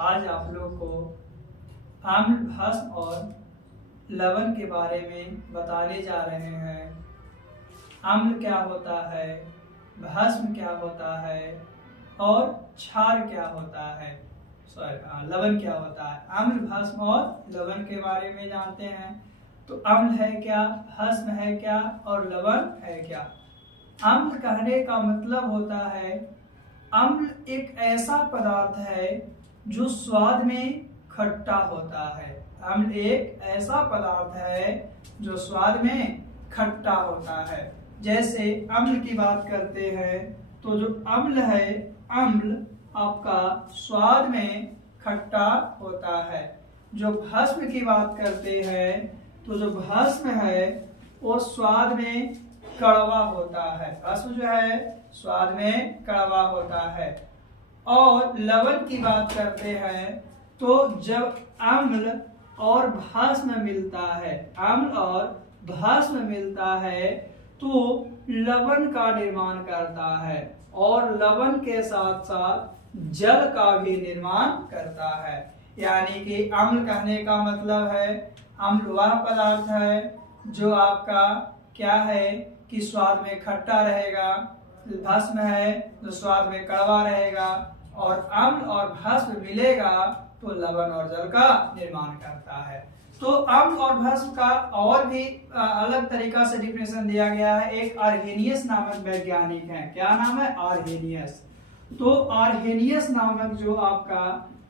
आज आप लोग को आम्ल, भस्म और लवण के बारे में बताने जा रहे हैं। आम्ल क्या होता है, भस्म क्या होता है और क्षार क्या होता है, लवण क्या होता है। आम्ल, भस्म और लवण के बारे में जानते हैं। तो आम्ल है क्या, भस्म है क्या और लवण है क्या। आम्ल कहने का मतलब होता है, अम्ल एक ऐसा पदार्थ है जो स्वाद में खट्टा होता है। अम्ल एक ऐसा पदार्थ है जो स्वाद में खट्टा होता है। जैसे अम्ल की बात करते हैं तो जो अम्ल है, अम्ल आपका स्वाद में खट्टा होता है। जो भस्म की बात करते हैं तो जो भस्म है वो स्वाद में कड़वा होता है। भस्म जो है स्वाद में कड़वा होता है। और लवण की बात करते हैं तो जब अम्ल और भस्म मिलता है, अम्ल और भस्म मिलता है तो लवण का निर्माण करता है और लवण के साथ साथ जल का भी निर्माण करता है। यानी कि अम्ल कहने का मतलब है, अम्ल वह पदार्थ है जो आपका क्या है कि स्वाद में खट्टा रहेगा। भस्म है जो स्वाद में कड़वा रहेगा। और अम्ल और भस्म मिलेगा तो लवण और जल का निर्माण करता है। तो अम्ल और भस्म का और भी अलग तरीका से डिफिनेशन दिया गया है। एक आर्हेनियस नामक वैज्ञानिक है। क्या नाम है? आर्हेनियस। तो आर्हेनियस नामक जो आपका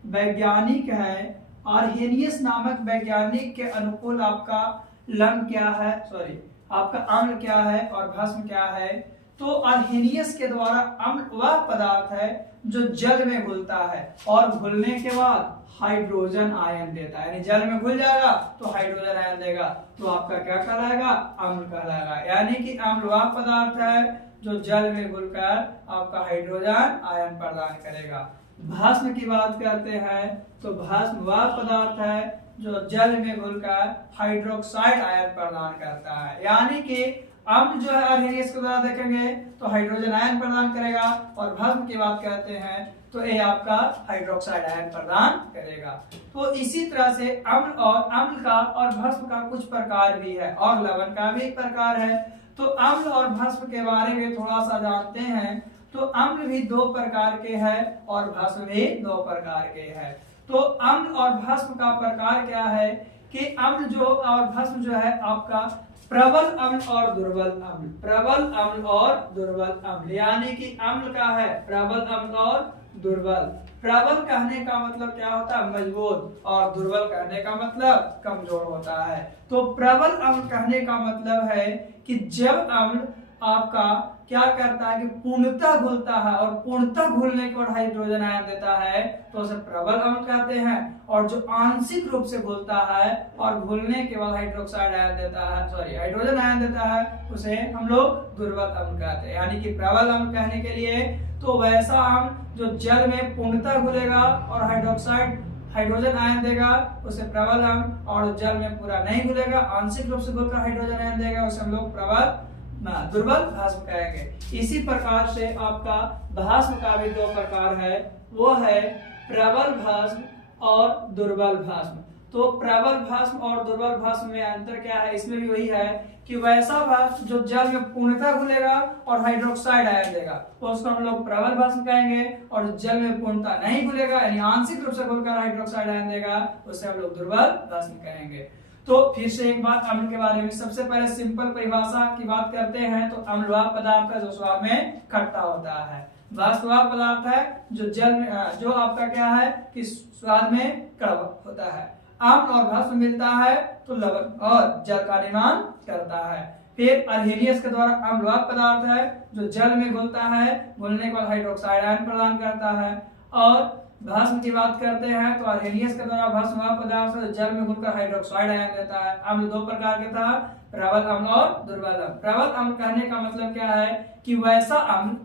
वैज्ञानिक है, आर्हेनियस नामक वैज्ञानिक के अनुकूल आपका लवण क्या है, आपका अम्ल क्या है और भस्म क्या है। तो आर्हेनियस के द्वारा अम्ल वह पदार्थ है जो जल में घुलता है और घुलने के बाद हाइड्रोजन आयन देता है। यानी जल में घुल जाएगा तो हाइड्रोजन आयन देगा, तो आपका क्या कहलाएगा? अम्ल कहलाएगा। यानी कि अम्ल वह पदार्थ है जो जल में घुलकर आपका हाइड्रोजन आयन प्रदान करेगा। भस्म की बात करते हैं तो भस्म वह पदार्थ है जो जल में घुलकर हाइड्रोक्साइड आयन प्रदान करता है। यानी कि अम्ल जो है आर्हेनियस के द्वारा देखेंगे तो हाइड्रोजन आयन प्रदान करेगा और भस्म की बात करते हैं तो ये आपका हाइड्रोक्साइड आयन प्रदान करेगा। तो इसी तरह से अम्ल का और भस्म का कुछ प्रकार भी है और लवण का भी एक प्रकार है। तो अम्ल और भस्म के बारे में थोड़ा सा जानते हैं। तो अम्ल भी दो प्रकार के हैं और भस्म भी दो प्रकार के हैं। तो अम्ल और भस्म का प्रकार क्या है कि अम्ल जो और भस्म जो है आपका प्रबल अम्ल और दुर्बल अम्ल, प्रबल अम्ल और दुर्बल अम्ल। यानी कि अम्ल का है प्रबल अम्ल और दुर्बल। प्रबल कहने का मतलब क्या होता है? मजबूत। और दुर्बल कहने का मतलब कमजोर होता है। तो प्रबल अम्ल कहने का मतलब है कि जब अम्ल आपका क्या करता है कि पूर्णतः घुलता है और पूर्णतः घुलने के बाद हाइड्रोजन आयन देता है तो उसे प्रबल अम्ल कहते हैं। और जो आंशिक रूप से घुलता है और घुलने के बाद हाइड्रोक्साइड आयन देता है, हाइड्रोजन आयन देता है, उसे हम लोग दुर्बल अम्ल कहते हैं। यानी कि प्रबल अम्ल कहने के लिए तो वैसा अम्ल जो जल में पूर्णतः घुलेगा और हाइड्रोजन आयन देगा उसे प्रबल अम्ल, और जल में पूरा नहीं घुलेगा आंशिक रूप से घुलकर हाइड्रोजन आयन देगा उसे हम लोग दुर्बल भस्म कहेंगे। इसी प्रकार से आपका भस्म का भी दो प्रकार है, वो है प्रबल भस्म और दुर्बल भस्म। तो प्रबल भस्म और दुर्बल भस्म में अंतर क्या है? इसमें भी वही है कि वैसा भस्म जो जल में पूर्णतः घुलेगा और हाइड्रोक्साइड आयन देगा तो उसको हम लोग प्रबल भस्म कहेंगे। और जो जल में पूर्णतः नहीं घुलेगा यानी आंशिक रूप से घुलकर हाइड्रोक्साइड आयन देगा उसे हम लोग दुर्बल भस्म कहेंगे। तो फिर से एक बात अम्ल के बारे में, सबसे पहले सिंपल परिभाषा की बात करते हैं। तो अम्ल वह पदार्थ है जो स्वाद में खट्टा होता है। भस्म वह पदार्थ है जो जल में जो आपका क्या है कि स्वाद में कड़वा होता है। अम्ल और भस्म मिलता है तो लवण और जल का निर्माण करता है। फिर आर्हेनियस के द्वारा अम्ल वह पदार्थ है जो जल में घुलता है, घुलने के बाद हाइड्रोक्साइड आयन प्रदान करता है। और भस्म की बात करते हैं तो आर्हेनियस के द्वारा भस्म वह पदार्थ है जल में घुलकर हाइड्रोक्साइड आयन देता है। अम्ल दो प्रकार के था, प्रबल अम्ल और दुर्बल अम्ल। प्रबल अम्ल कहने का मतलब क्या है कि वैसा अम्ल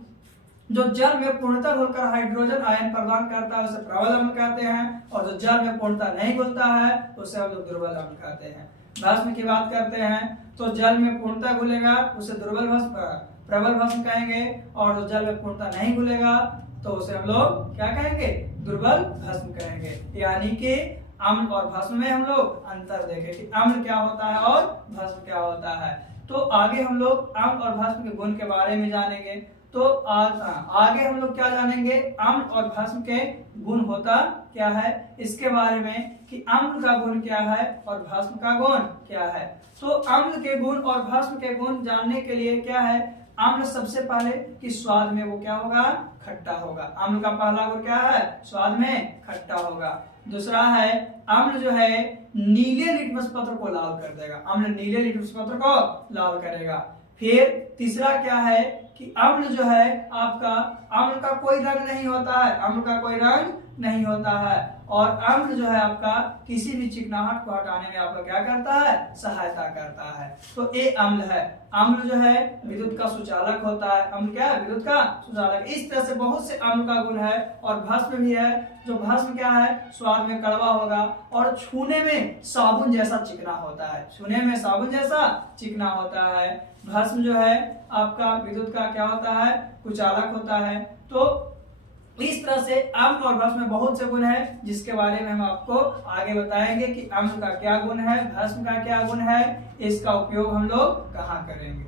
जो जल में पूर्णतः घुलकर हाइड्रोजन आयन प्रदान करता है उसे प्रबल अम्ल कहते हैं। और जो जल में पूर्णतः नहीं घुलता है उसे हम लोग दुर्बल अम्ल कहते हैं। भस्म की बात करते हैं तो जल में पूर्णतः घुलेगा उसे प्रबल भस्म कहेंगे। और जो जल में पूर्णतः नहीं घुलेगा तो उसे हम लोग क्या कहेंगे, दुर्बल भस्म कहेंगे। यानी कि अम्ल और भस्म में हम लोग अंतर देखें कि अम्ल क्या होता है और भस्म क्या होता है। तो आगे हम लोग अम्ल और भस्म के गुण के बारे में जानेंगे। तो आगे हम लोग क्या जानेंगे, अम्ल और भस्म के गुण होता क्या है इसके बारे में, कि अम्ल का गुण क्या है और भस्म का गुण क्या है। तो अम्ल के गुण और भस्म के गुण जानने के लिए क्या है, अम्ल सबसे पहले कि स्वाद में वो क्या होगा, खट्टा होगा। अम्ल का पहला गुण क्या है, स्वाद में खट्टा होगा। दूसरा है अम्ल जो है नीले लिटमस पत्र को लाल कर देगा, अम्ल नीले लिटमस पत्र को लाल करेगा। फिर तीसरा क्या है कि अम्ल जो है आपका, अम्ल का कोई रंग नहीं होता है, अम्ल का कोई रंग नहीं होता है, और अम्ल जो है आपका किसी भी चिकनाहट को हटाने में आपका क्या करता है, सहायता करता है। तो ये अम्ल है। अम्ल जो है विद्युत का सुचालक होता है। अम्ल क्या है, विद्युत का सुचालक। इस तरह से बहुत से अम्ल का गुण है। और भस्म भी है, जो भस्म क्या है, स्वाद में कड़वा होगा और छूने में साबुन जैसा चिकना होता है, छूने में साबुन जैसा चिकना होता है। भस्म जो है आपका विद्युत का क्या होता है, कुचालक होता है। तो इस तरह से अम्ल और भस्म में बहुत से गुण है, जिसके बारे में हम आपको आगे बताएंगे कि अम्ल का क्या गुण है, भस्म का क्या गुण है, इसका उपयोग हम लोग कहाँ करेंगे।